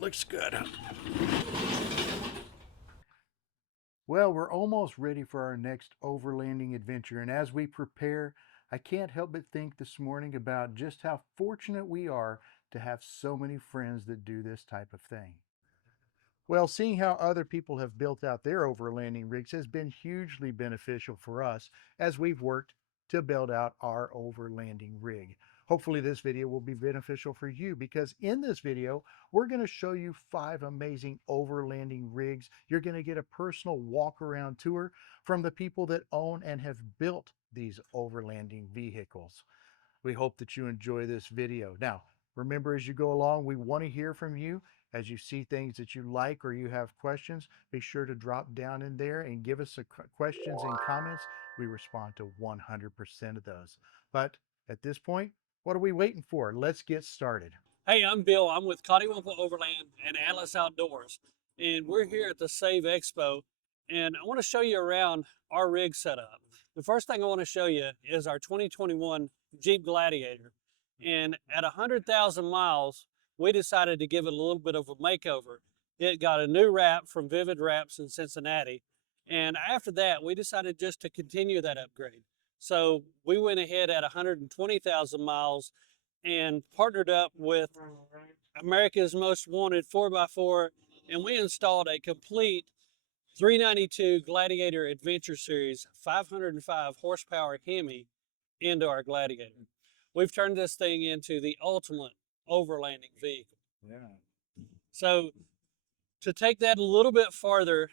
Looks good. Well, we're almost ready for our next overlanding adventure, and as we prepare, I can't help but think this morning about just how fortunate we are to have so many friends that do this type of thing. Well, seeing how other people have built out their overlanding rigs has been hugely beneficial for us as we've worked to build out our overlanding rig. Hopefully this video will be beneficial for you because in this video, we're going to show you 5 amazing overlanding rigs. You're going to get a personal walk around tour from the people that own and have built these overlanding vehicles. We hope that you enjoy this video. Now, remember as you go along, we want to hear from you. As you see things that you like or you have questions, be sure to drop down in there and give us questions and comments. We respond to 100% of those. But at this point, what are we waiting for? Let's get started. Hey, I'm Bill. I'm with Coddiwomple Overland and Atlas Outdoors, and we're here at the Save Expo, and I want to show you around our rig setup. The first thing I want to show you is our 2021 Jeep Gladiator, and at 100,000 miles, we decided to give it a little bit of a makeover. It got a new wrap from Vivid Wraps in Cincinnati, and after that, we decided just to continue that upgrade. So we went ahead at 120,000 miles and partnered up with America's Most Wanted 4x4, and we installed a complete 392 Gladiator Adventure Series 505 horsepower Hemi into our Gladiator. We've turned this thing into the ultimate overlanding vehicle. Yeah. So to take that a little bit farther,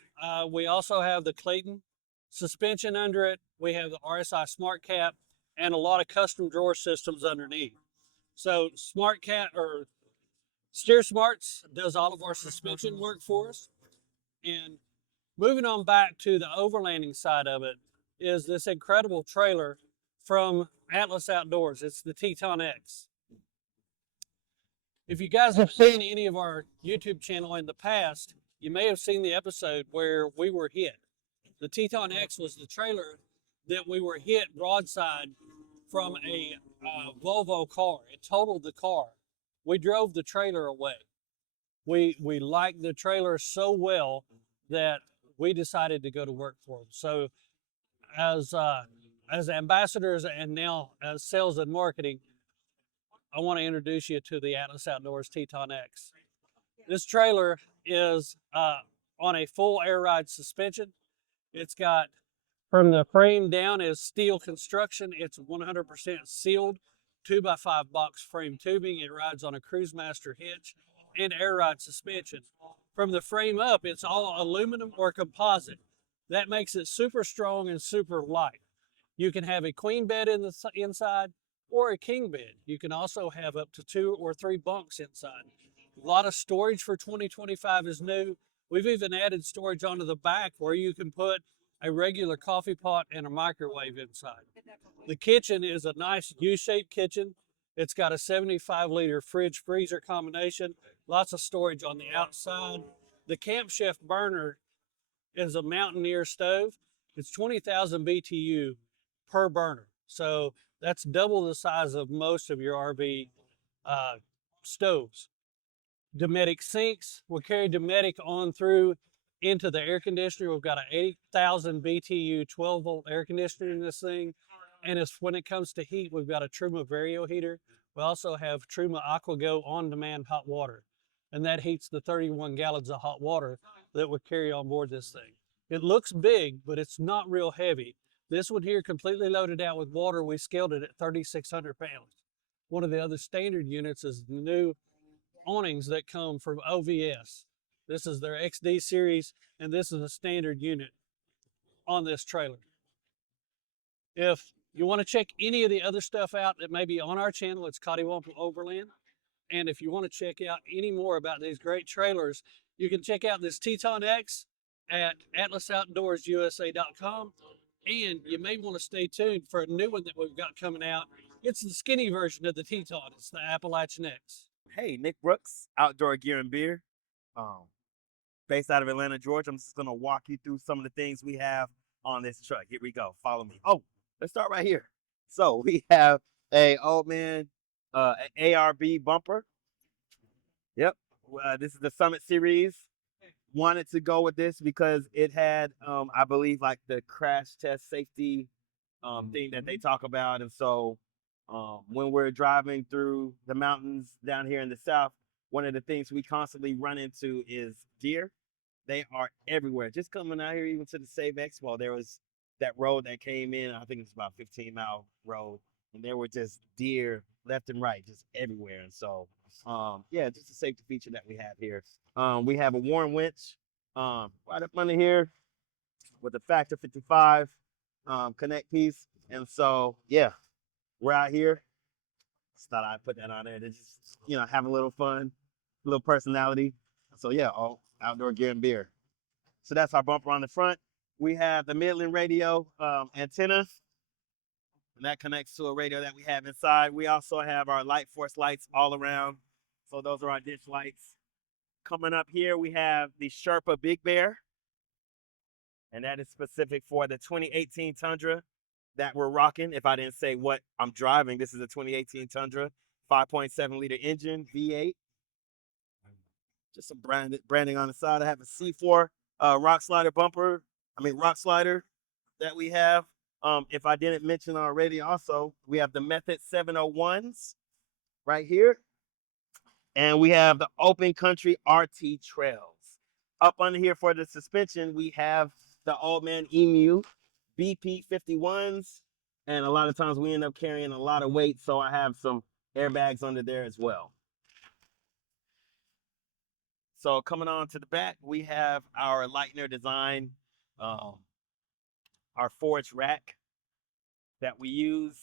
we also have the Clayton suspension under it. We have the RSI Smart Cap and a lot of custom drawer systems underneath. So Smart Cat or Steer Smarts does all of our suspension work for us. And moving on back to the overlanding side of it is this incredible trailer from Atlas Outdoors. It's the Teton X. If you guys have seen any of our YouTube channel in the past, you may have seen the episode where we were hit. The Teton X was the trailer that we were hit broadside from a Volvo car. It totaled the car. We drove the trailer away. We liked the trailer so well that we decided to go to work for them. So as ambassadors and now as sales and marketing, I want to introduce you to the Atlas Outdoors Teton X. This trailer is on a full air ride suspension. It's got, from the frame down, is steel construction. It's 100% sealed 2x5 box frame tubing. It rides on a Cruisemaster hitch and air ride suspension. From the frame up, it's all aluminum or composite. That makes it super strong and super light. You can have a queen bed in the inside or a king bed. You can also have up to 2 or 3 bunks inside. A lot of storage for 2025 is new. We've even added storage onto the back where you can put a regular coffee pot and a microwave inside. The kitchen is a nice U-shaped kitchen. It's got a 75-liter fridge freezer combination, lots of storage on the outside. The Camp Chef burner is a Mountaineer stove. It's 20,000 BTU per burner. So that's double the size of most of your RV stoves. Dometic sinks will carry Dometic on through into the air conditioner. We've got an 8,000 BTU 12-volt air conditioner in this thing. And when it comes to heat, we've got a Truma Vario heater. We also have Truma AquaGo on-demand hot water. And that heats the 31 gallons of hot water that we carry on board this thing. It looks big, but it's not real heavy. This one here, completely loaded out with water, we scaled it at 3,600 pounds. One of the other standard units is the new awnings that come from OVS. This is their XD series, and this is a standard unit on this trailer. If you want to check any of the other stuff out that may be on our channel, it's Coddiwomple Overland. And if you want to check out any more about these great trailers, you can check out this Teton X at atlasoutdoorsusa.com. And you may want to stay tuned for a new one that we've got coming out. It's the skinny version of the Teton. It's the Appalachian X. Hey, Nick Brooks, Outdoor Gear and Beer, based out of Atlanta, Georgia. I'm just going to walk you through some of the things we have on this truck. Here we go. Follow me. Oh, let's start right here. So we have a old man ARB bumper. Yep. This is the Summit series. Wanted to go with this because it had, I believe, like the crash test safety thing that they talk about. And so when we're driving through the mountains down here in the South, one of the things we constantly run into is deer. They are everywhere. Just coming out here, even to the Save Expo, there was that road that came in. I think it's about 15-mile road, and there were just deer left and right, just everywhere. And so, yeah, just a safety feature that we have here. We have a Warren winch right up under here with a Factor 55 connect piece. And so, yeah, we're out here. Just thought I'd put that on there to just, have a little fun, a little personality. So, yeah, all outdoor gear and beer. So that's our bumper on the front. We have the Midland radio antenna, and that connects to a radio that we have inside. We also have our Light Force lights all around. So those are our ditch lights. Coming up here, we have the Sherpa Big Bear, and that is specific for the 2018 Tundra that we're rocking. If I didn't say what I'm driving, this is a 2018 Tundra, 5.7-liter engine, V8. Just some branding on the side. I have a C4 rock slider that we have. If I didn't mention already, also, we have the Method 701s right here. And we have the Open Country RT Trails. Up under here for the suspension, we have the Old Man Emu BP 51s. And a lot of times we end up carrying a lot of weight, so I have some airbags under there as well. So coming on to the back, we have our Lightner design, our forage rack that we use.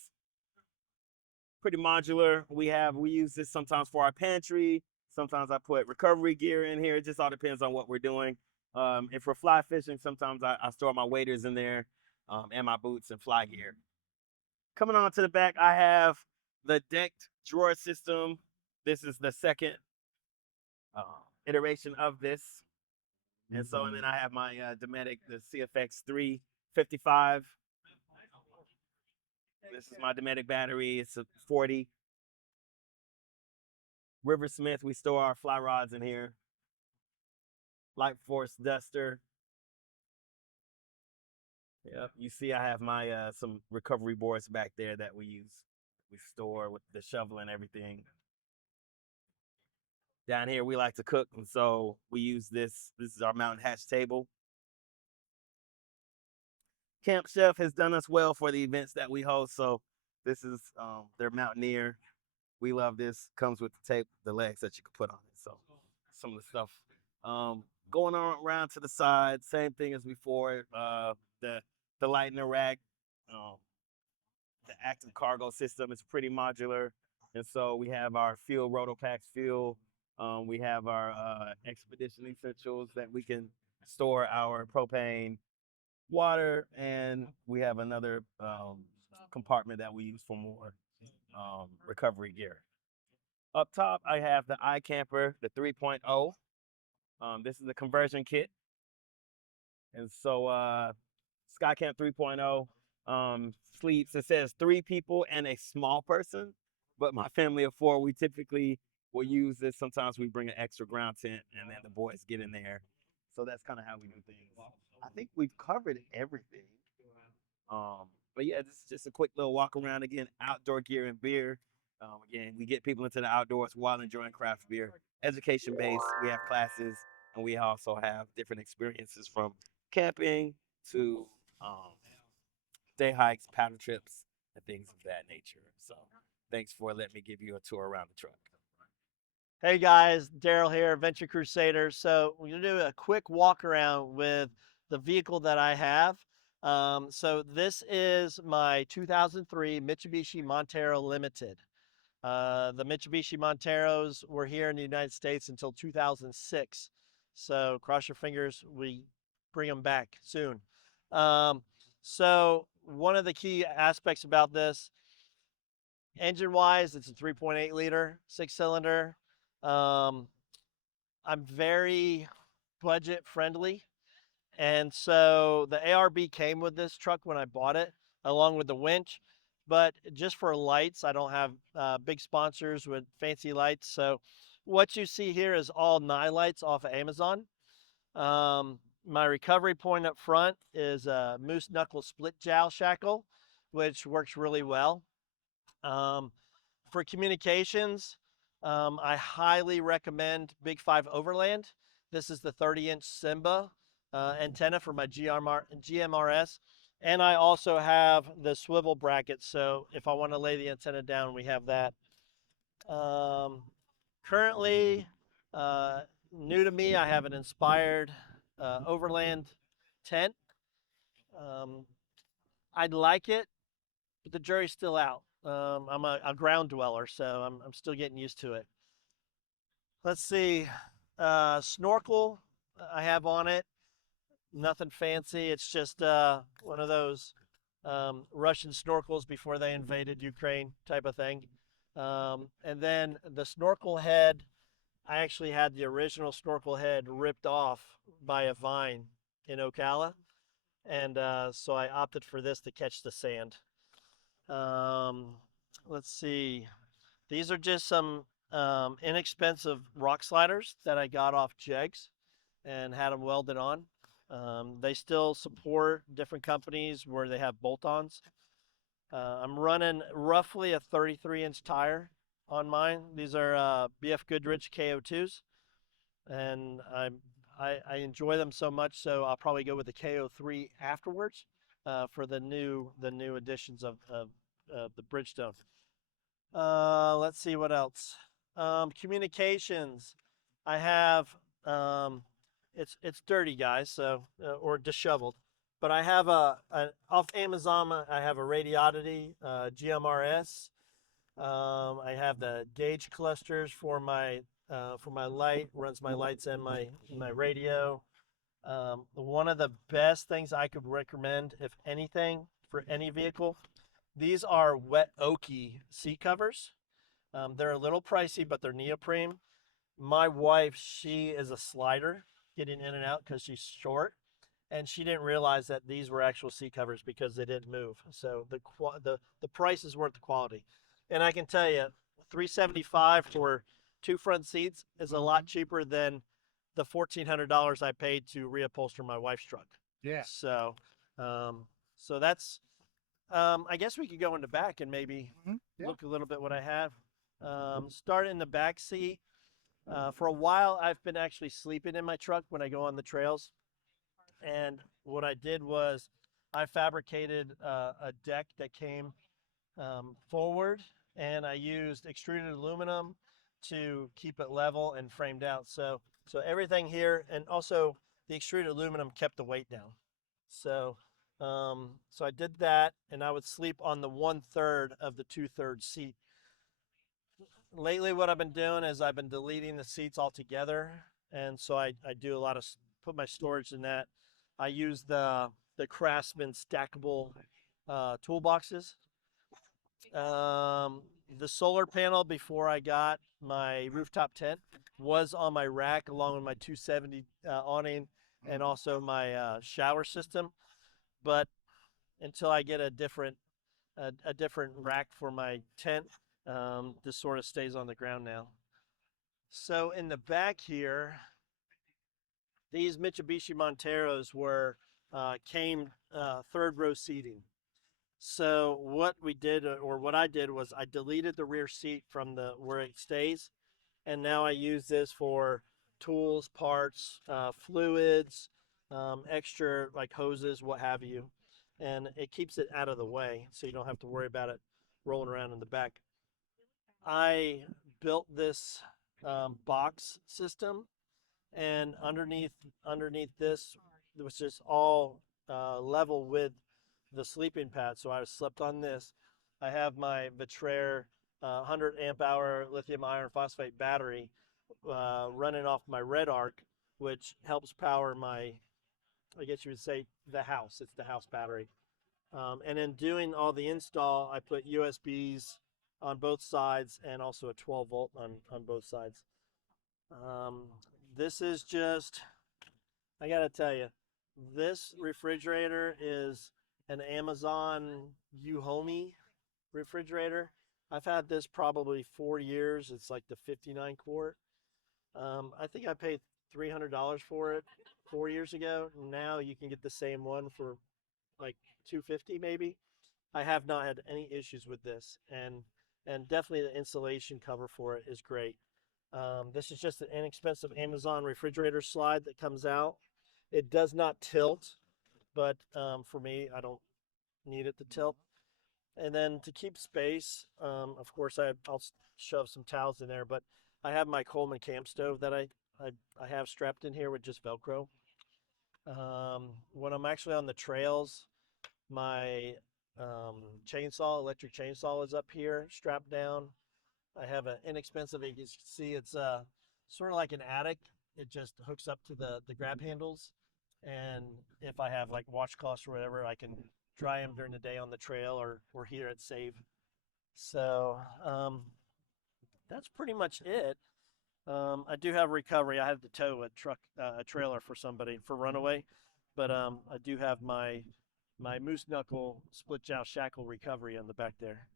Pretty modular. We use this sometimes for our pantry. Sometimes I put recovery gear in here. It just all depends on what we're doing. If we're fly fishing, sometimes I store my waders in there and my boots and fly gear. Coming on to the back, I have the decked drawer system. This is the second iteration of this. And so, and then I have my Dometic, the CFX 355. This is my Dometic battery. It's a 40. River Smith, we store our fly rods in here. Light Force duster. Yep, you see I have my some recovery boards back there that we store with the shovel and everything. Down here we like to cook, and so we use this. This is our mountain hatch table. Camp Chef has done us well for the events that we host, so this is their Mountaineer. We love this. Comes with the tape, the legs that you can put on it. So some of the stuff going on around to the side, same thing as before. The Lightner rack, the active cargo system is pretty modular, and so we have our fuel, Rotopax fuel. We have our Expedition Essentials that we can store our propane, water, and we have another compartment that we use for more recovery gear. Up top, I have the iCamper, the 3.0. This is the conversion kit. And so SkyCamp 3.0 sleeps, it says 3 people and a small person, but my family of 4, we typically will use this. Sometimes we bring an extra ground tent and then the boys get in there. So that's kind of how we do things. I think we've covered everything. But yeah, this is just a quick little walk around. Again, outdoor gear and beer. Again, we get people into the outdoors while enjoying craft beer. Education based, we have classes, and we also have different experiences from camping to day hikes, paddle trips, and things of that nature. So thanks for letting me give you a tour around the truck. Hey guys, Daryl here, Adventure Crusader. So we're gonna do a quick walk around with the vehicle that I have. So this is my 2003 Mitsubishi Montero Limited. The Mitsubishi Monteros were here in the United States until 2006. So cross your fingers, we bring them back soon. So one of the key aspects about this, engine-wise, it's a 3.8 liter, 6-cylinder. I'm very budget friendly. And so the ARB came with this truck when I bought it, along with the winch. But just for lights, I don't have big sponsors with fancy lights. So what you see here is all nightlights off of Amazon. My recovery point up front is a moose knuckle split jowl shackle, which works really well. Um, for communications, I highly recommend Big 5 Overland. This is the 30-inch Simba antenna for my GMRS. And I also have the swivel bracket, so if I want to lay the antenna down, we have that. Currently, uh, new to me, I have an Inspired Overland tent. Um, I'd like it, but the jury's still out. I'm a ground dweller, so I'm still getting used to it. Let's see, snorkel I have on it. Nothing fancy. It's just one of those Russian snorkels before they invaded Ukraine type of thing. And then the snorkel head, I actually had the original snorkel head ripped off by a vine in Ocala. And so I opted for this to catch the sand. Let's see. These are just some inexpensive rock sliders that I got off Jegs and had them welded on. They still support different companies where they have bolt-ons. I'm running roughly a 33-inch tire on mine. These are BF Goodrich KO2s, and I enjoy them so much, so I'll probably go with the KO3 afterwards for the new editions of the Bridgestone. Let's see what else. Communications. I have it's dirty, guys, so or disheveled. But I have off Amazon. I have a Radioddity GMRS. I have the gauge clusters for my light. Runs my lights and my radio. One of the best things I could recommend, if anything, for any vehicle, these are wet oaky seat covers. They're a little pricey, but they're neoprene. My wife, she is a slider getting in and out because she's short, and she didn't realize that these were actual seat covers because they didn't move. So the price is worth the quality. And I can tell you, $375 for 2 front seats is a lot cheaper than the $1,400 I paid to reupholster my wife's truck. Yeah. So, so that's. I guess we could go in the back and maybe Yeah. look a little bit what I have. Start in the back seat. For a while, I've been actually sleeping in my truck when I go on the trails. And what I did was I fabricated a deck that came forward, and I used extruded aluminum to keep it level and framed out. So everything here, and also the extruded aluminum kept the weight down. So so I did that, and I would sleep on the 1/3 of the 2/3 seat. Lately, what I've been doing is I've been deleting the seats altogether, and so I do a lot of put my storage in that. I use the Craftsman stackable toolboxes. The solar panel before I got my rooftop tent was on my rack along with my 270 awning and also my shower system. But until I get a different rack for my tent, this sort of stays on the ground now. So in the back here, these Mitsubishi Monteros were came 3rd row seating. So what we did, or what I did, was I deleted the rear seat from the where it stays, and now I use this for tools, parts, fluids, extra like hoses, what have you, and it keeps it out of the way, so you don't have to worry about it rolling around in the back. I built this box system, and underneath this, it was just all level with the sleeping pad. So I slept on this. I have my Vitraire 100 amp hour lithium iron phosphate battery running off my Red Arc, which helps power my, I guess you would say, the house. It's the house battery. And in doing all the install, I put USBs on both sides and also a 12 volt on both sides. This is just, I gotta tell you, this refrigerator is an Amazon Uhomey refrigerator. I've had this probably 4 years. It's like the 59 quart. I think I paid $300 for it 4 years ago. Now you can get the same one for like $250 maybe. I have not had any issues with this, and definitely the insulation cover for it is great. This is just an inexpensive Amazon refrigerator slide that comes out. It does not tilt, but for me, I don't need it to tilt. And then to keep space, of course, I'll shove some towels in there, but I have my Coleman camp stove that I have strapped in here with just Velcro. When I'm actually on the trails, my electric chainsaw is up here, strapped down. I have an inexpensive, you can see it's sort of like an attic. It just hooks up to the grab handles. And if I have like washcloths or whatever, I can dry them during the day on the trail or here at Save. So that's pretty much it. I do have recovery. I have to tow a trailer for somebody for runaway, but I do have my moose knuckle split jowl shackle recovery on the back there.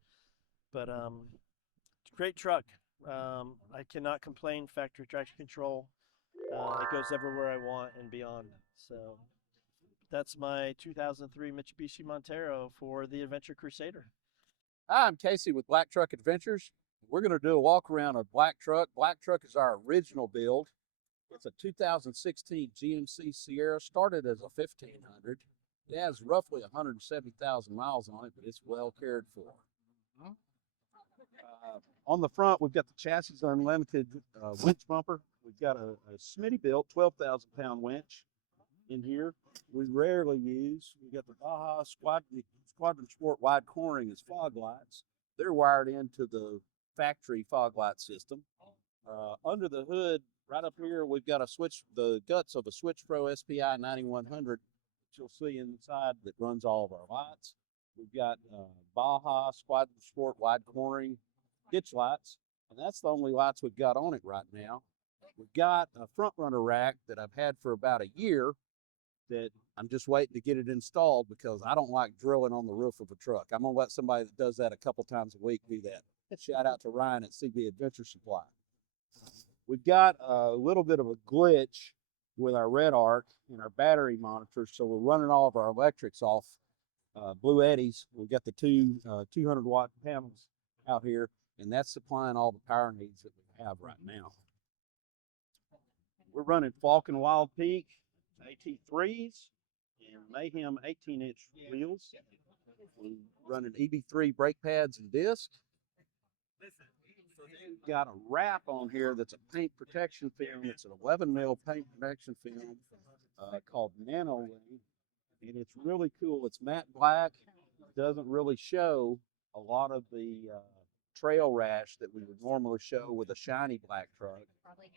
But great truck. I cannot complain. Factory traction control. It goes everywhere I want and beyond. So that's my 2003 Mitsubishi Montero for the Adventure Crusader. Hi, I'm Casey with Black Truck Adventures. We're going to do a walk around a Black Truck. Black Truck is our original build. It's a 2016 GMC Sierra, started as a 1500. It has roughly 170,000 miles on it, but it's well cared for. On the front, we've got the Chassis Unlimited winch bumper. We've got a Smitty built 12,000 pound winch in here. We rarely use. We've got the Baja Squadron Sport wide cornering as fog lights. They're wired into the factory fog light system. Under the hood, right up here, we've got the guts of a Switch Pro SPI 9100 that you'll see inside that runs all of our lights. We've got Baja Squadron Sport wide cornering ditch lights, and that's the only lights we've got on it right now. We've got a front runner rack that I've had for about a year that I'm just waiting to get it installed because I don't like drilling on the roof of a truck. I'm gonna let somebody that does that a couple times a week do that. Shout out to Ryan at CB Adventure Supply. We've got a little bit of a glitch with our red arc and our battery monitors, so we're running all of our electrics off Blue Eddies. We've got the two 200-watt panels out here, and that's supplying all the power needs that we have right now. We're running Falcon Wild Peak AT3s and Mayhem 18-inch wheels. We're running EB3 brake pads and discs. We've got a wrap on here that's a paint protection film. It's an 11 mil paint protection film called Nano Wing, and it's really cool. It's matte black. It doesn't really show a lot of the trail rash that we would normally show with a shiny black truck.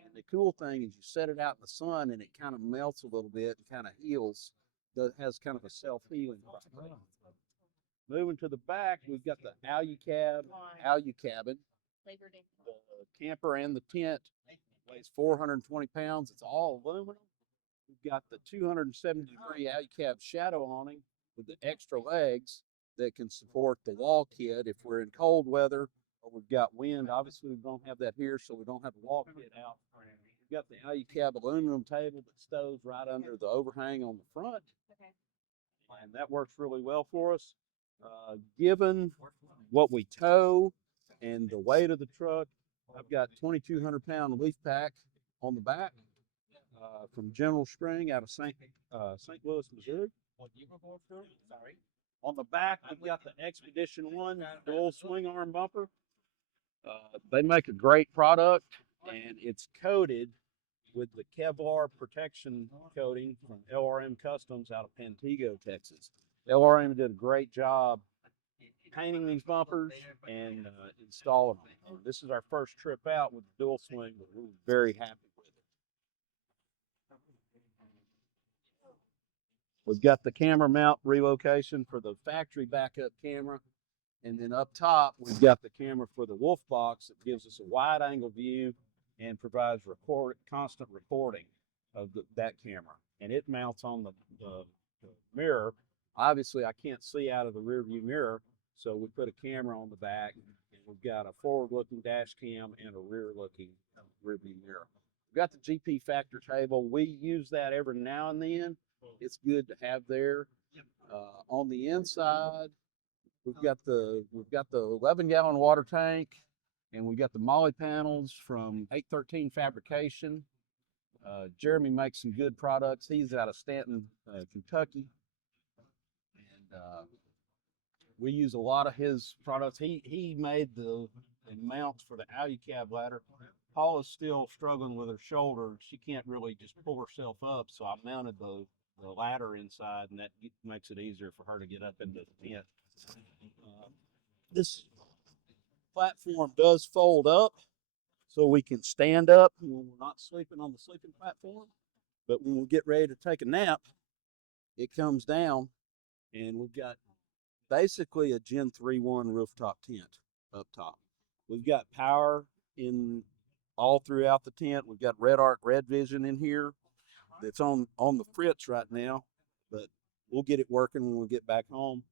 And the cool thing is you set it out in the sun and it kind of melts a little bit and kind of heals. It has kind of a self-healing property. Moving to the back, we've got the Alu cabin. The camper and the tent weighs 420 pounds. It's all aluminum. We've got the 270-degree Alu cab shadow awning with the extra legs that can support the wall kit if we're in cold weather or we've got wind. Obviously, we don't have that here, so we don't have the wall kit out. We've got the Alu cab aluminum table that stows right under the overhang on the front. And that works really well for us. Given what we tow and the weight of the truck, I've got 2,200 pound leaf pack on the back from General Spring out of St. Louis, Missouri. On the back, we've got the Expedition 1 dual swing arm bumper. They make a great product, and it's coated with the Kevlar protection coating from LRM Customs out of Pantego, Texas. LRM did a great job painting these bumpers and installing them. This is our first trip out with the dual swing, but we're very happy with it. We've got the camera mount relocation for the factory backup camera. And then up top, we've got the camera for the wolf box that gives us a wide angle view and provides constant recording of that camera. And it mounts on the mirror. Obviously, I can't see out of the rear view mirror, so we put a camera on the back. And we've got a forward-looking dash cam and a rear-looking rear view mirror. We got the GP factor table. We use that every now and then. It's good to have there. On the inside, we've got the 11-gallon water tank, and we got the molly panels from 813 Fabrication. Jeremy makes some good products. He's out of Stanton, Kentucky, and we use a lot of his products. He made the mounts for the Audi cab ladder. Paula's still struggling with her shoulder. She can't really just pull herself up, so I mounted the ladder inside, and that makes it easier for her to get up into the tent. This platform does fold up, so we can stand up when we're not sleeping on the sleeping platform. But when we get ready to take a nap, it comes down, and we've got basically a Gen 3.1 rooftop tent up top. We've got power in all throughout the tent. We've got Red Arc Red Vision in here that's on the fritz right now, but we'll get it working when we get back home.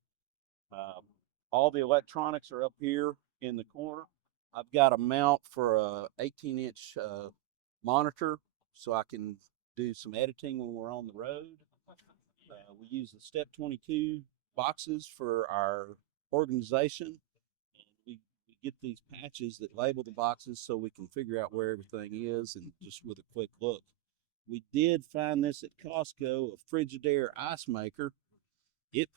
All the electronics are up here in the corner. I've got a mount for a 18-inch monitor so I can do some editing when we're on the road. We use the Step 22 boxes for our organization. We get these patches that label the boxes so we can figure out where everything is, and just with a quick look. We did find this at Costco, a Frigidaire ice maker. It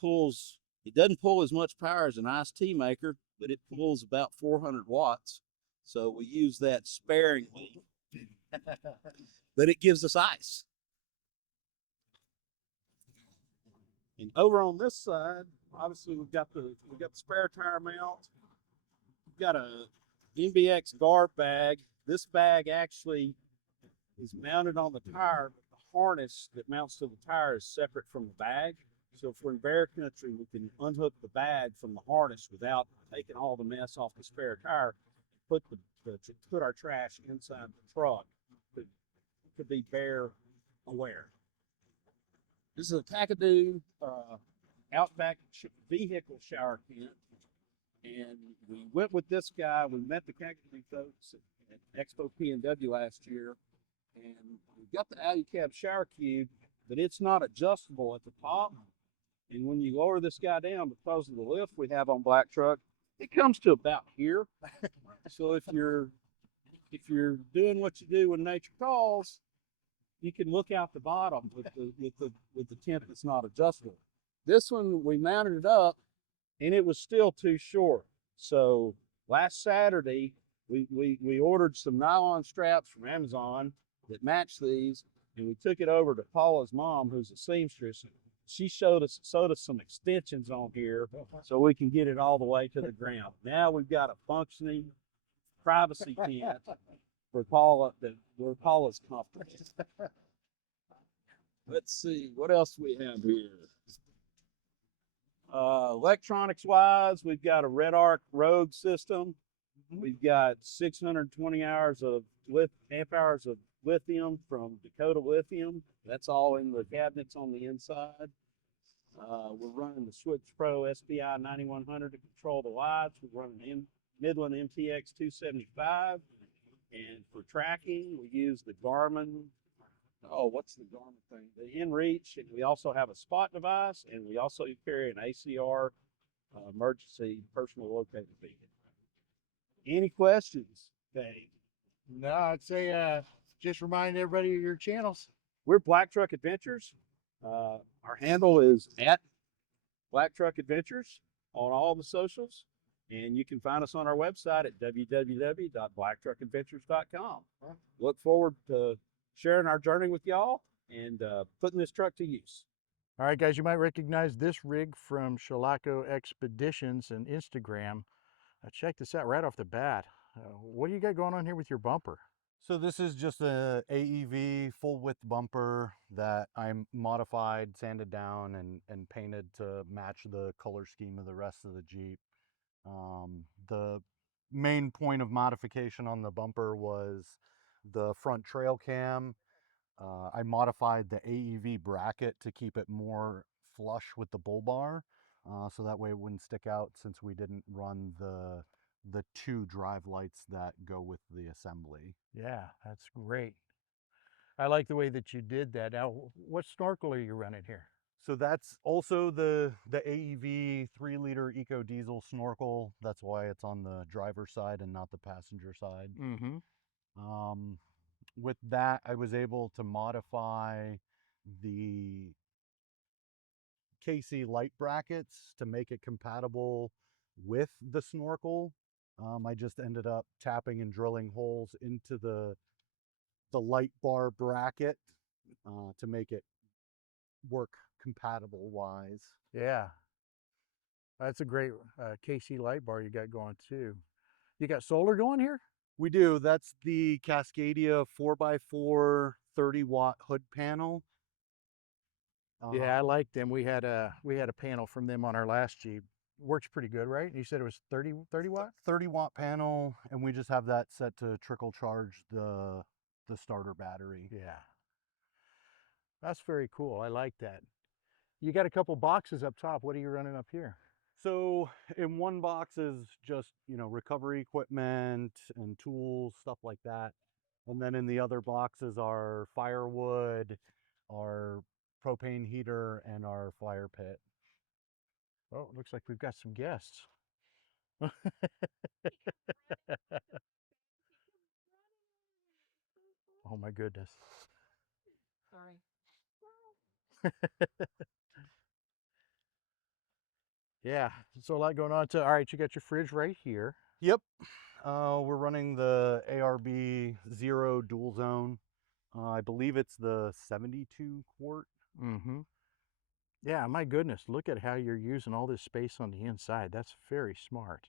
doesn't pull as much power as an iced tea maker, but it pulls about 400 watts. So we use that sparingly, but it gives us ice. And over on this side, obviously we've got the spare tire mount. We've got a MBX guard bag. This bag actually is mounted on the tire, but the harness that mounts to the tire is separate from the bag. So if we're in bear country, we can unhook the bag from the harness without taking all the mess off the spare tire. Put our trash inside the truck to be bear aware. This is a Kakadu Outback vehicle shower tent, and we went with this guy. We met the Kakadu folks at Expo P&W last year, and we've got the Audi cab shower cube, but it's not adjustable at the top. And when you lower this guy down, because of the lift we have on Black Truck, it comes to about here. So if you're doing what you do when nature calls, you can look out the bottom with the tent that's not adjustable. This one, we mounted it up, and it was still too short. So last Saturday, we ordered some nylon straps from Amazon that match these, and we took it over to Paula's mom, who's a seamstress. She sewed us some extensions on here so we can get it all the way to the ground. Now we've got a functioning privacy tent for Paula, where Paula's comfortable. Let's see, what else we have here? Electronics wise, we've got a Red Arc Rogue system. We've got 620 amp hours of lithium from Dakota Lithium. That's all in the cabinets on the inside. We're running the Switch Pro SPI 9100 to control the lights. We're running Midland MTX 275. And for tracking, we use the Garmin. Oh, what's the Garmin thing? The InReach. And we also have a spot device, and we also carry an ACR emergency personal locator beacon. Any questions, Dave? No, I'd say just remind everybody of your channels. We're Black Truck Adventures. Our handle is at Black Truck Adventures on all the socials. And you can find us on our website at www.blacktruckadventures.com. Look forward to sharing our journey with y'all and putting this truck to use. All right, guys, you might recognize this rig from Sulaco Expeditions and Instagram. Check this out right off the bat. What do you got going on here with your bumper? So this is just a AEV full width bumper that I modified, sanded down, and painted to match the color scheme of the rest of the Jeep. The main point of modification on the bumper was the front trail cam. I modified the AEV bracket to keep it more flush with the bull bar, so that way it wouldn't stick out, since we didn't run the two drive lights that go with the assembly. Yeah, that's great. I like the way that you did that. Now, what snorkel are you running here? So that's also the AEV 3-liter eco diesel snorkel. That's why it's on the driver's side and not the passenger side. Mm-hmm. With that, I was able to modify the KC light brackets to make it compatible with the snorkel. I just ended up tapping and drilling holes into the light bar bracket to make it work compatible wise. Yeah. That's a great KC light bar you got going too. You got solar going here? We do. That's the Cascadia 4x4 30-watt hood panel. Yeah, I like them. We had a panel from them on our last Jeep. Works pretty good, right? You said it was 30 watt? 30-watt panel, and we just have that set to trickle charge the starter battery. Yeah. That's very cool. I like that. You got a couple boxes up top. What are you running up here? So in one box is just, recovery equipment and tools, stuff like that. And then in the other boxes are firewood, our propane heater, and our fire pit. Oh, it looks like we've got some guests. Oh my goodness. Sorry. Yeah, so a lot going on. All right, you got your fridge right here. Yep. We're running the ARB Zero dual zone. I believe it's the 72 quart. Mm-hmm. Yeah, my goodness, look at how you're using all this space on the inside. That's very smart.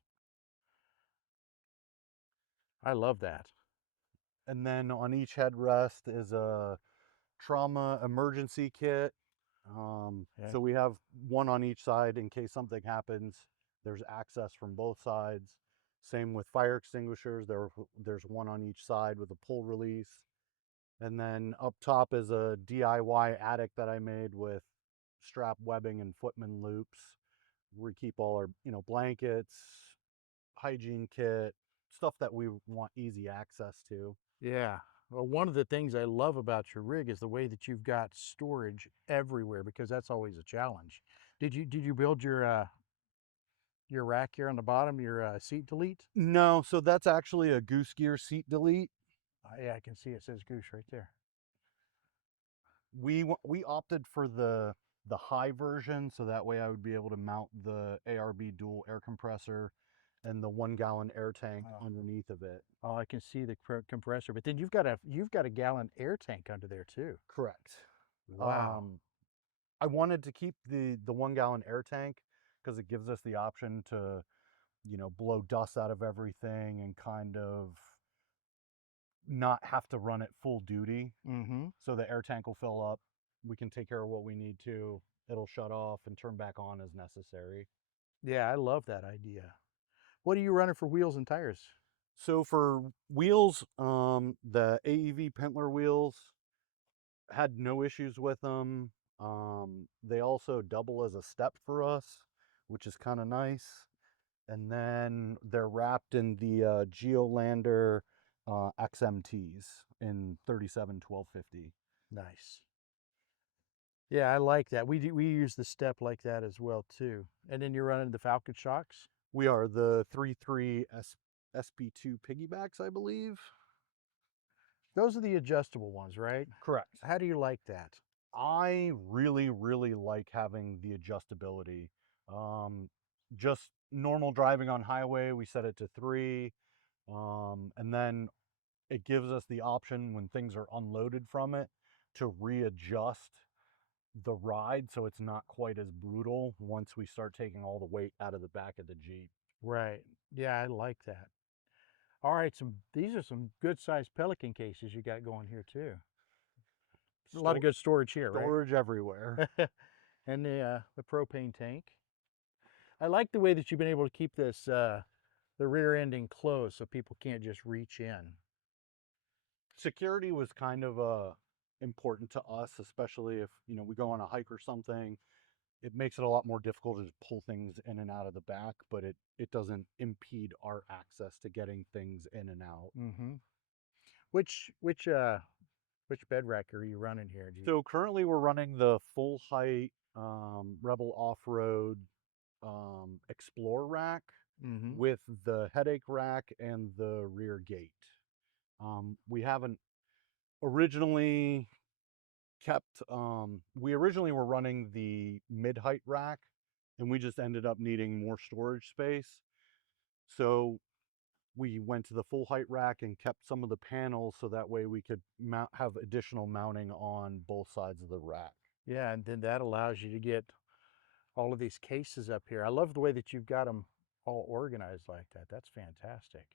I love that. And then on each headrest is a trauma emergency kit. Yeah. So we have one on each side in case something happens. There's access from both sides. Same with fire extinguishers. There's one on each side with a pull release. And then up top is a DIY attic that I made with strap webbing and footman loops. We keep all our, blankets, hygiene kit, stuff that we want easy access to. Yeah. Well, one of the things I love about your rig is the way that you've got storage everywhere, because that's always a challenge. Did you build your rack here on the bottom, your seat delete? No, so that's actually a Goose Gear seat delete. Yeah, I can see it says Goose right there. We opted for the high version, so that way I would be able to mount the ARB dual air compressor and the 1-gallon air tank underneath of it. Oh, I can see the compressor, but then you've got a gallon air tank under there too. Correct. Wow. I wanted to keep the 1-gallon air tank because it gives us the option to, blow dust out of everything and kind of not have to run it full duty. Mm-hmm. So the air tank will fill up. We can take care of what we need to. It'll shut off and turn back on as necessary. Yeah, I love that idea. What are you running for wheels and tires? So for wheels, the AEV Pentler wheels had no issues with them. They also double as a step for us, which is kind of nice. And then they're wrapped in the Geolander XMTs in 37-1250. Nice. Yeah, I like that. We use the step like that as well too. And then you're running the Falcon shocks? We are the 3.3 SP2 piggybacks, I believe. Those are the adjustable ones, right? Correct. How do you like that? I really, really like having the adjustability. Just normal driving on highway, we set it to 3. And then it gives us the option when things are unloaded from it to readjust the ride so it's not quite as brutal once we start taking all the weight out of the back of the Jeep. Right. Yeah, I like that. All right, these are some good sized Pelican cases you got going here too. A lot of good storage here, Storage everywhere. right? And the propane tank. I like the way that you've been able to keep this the rear end enclosed so people can't just reach in. Security was kind of important to us, especially if we go on a hike or something. It makes it a lot more difficult to just pull things in and out of the back, but it doesn't impede our access to getting things in and out. Mm-hmm. Which Which bed rack are you running here? So currently we're running the full height Rebel off-road Explorer rack Mm-hmm. with the headache rack and the rear gate. We haven't originally kept, we originally were running the mid-height rack, and we just ended up needing more storage space. So we went to the full height rack and kept some of the panels so that way we could have additional mounting on both sides of the rack. Yeah, and then that allows you to get all of these cases up here. I love the way that you've got them all organized like that. That's fantastic.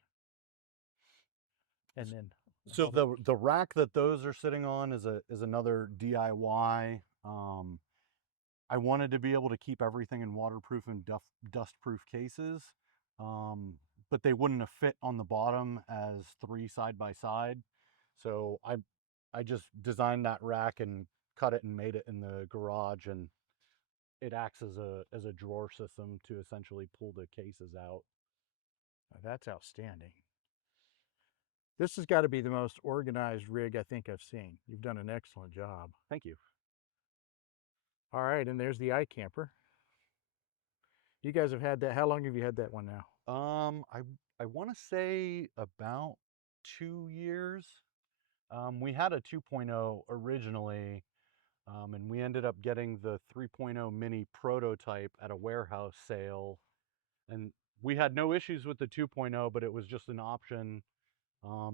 And then So the rack that those are sitting on is another DIY. I wanted to be able to keep everything in waterproof and dust-proof cases, but they wouldn't have fit on the bottom as 3 side by side. So I just designed that rack and cut it and made it in the garage, and it acts as a drawer system to essentially pull the cases out. that's outstanding. This has got to be the most organized rig I think I've seen. You've done an excellent job. Thank you. All right, and there's the iCamper. You guys have had that. How long have you had that one now? I want to say about 2 years. We had a 2.0 originally, and we ended up getting the 3.0 mini prototype at a warehouse sale. And we had no issues with the 2.0, but it was just an option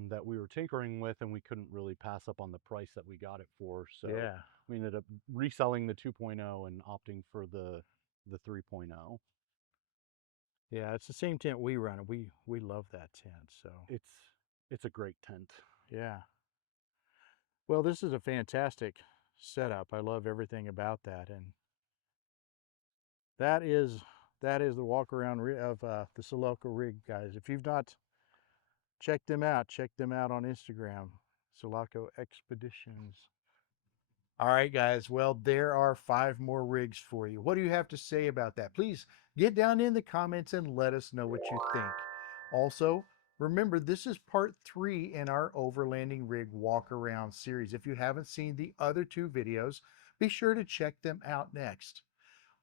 that we were tinkering with, and we couldn't really pass up on the price that we got it for. So Yeah. we ended up reselling the 2.0 and opting for the 3.0. Yeah, it's the same tent we run. We love that tent. So It's a great tent. yeah. Well, this is a fantastic setup. I love everything about that, and that is the walk around of the Sulaco rig, guys. If you've not checked them out, check them out on Instagram, Sulaco Expeditions. All right, guys. Well, there are 5 more rigs for you. What do you have to say about that? Please get down in the comments and let us know what you think. Also, remember, this is part 3 in our overlanding rig walk around series. If you haven't seen the other 2 videos, be sure to check them out next.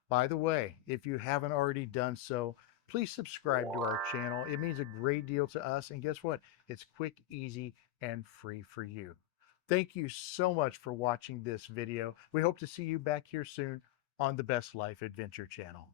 By the way, if you haven't already done so, please subscribe to our channel. It means a great deal to us. And guess what? It's quick, easy, and free for you. Thank you so much for watching this video. We hope to see you back here soon on the Best Life Adventure channel.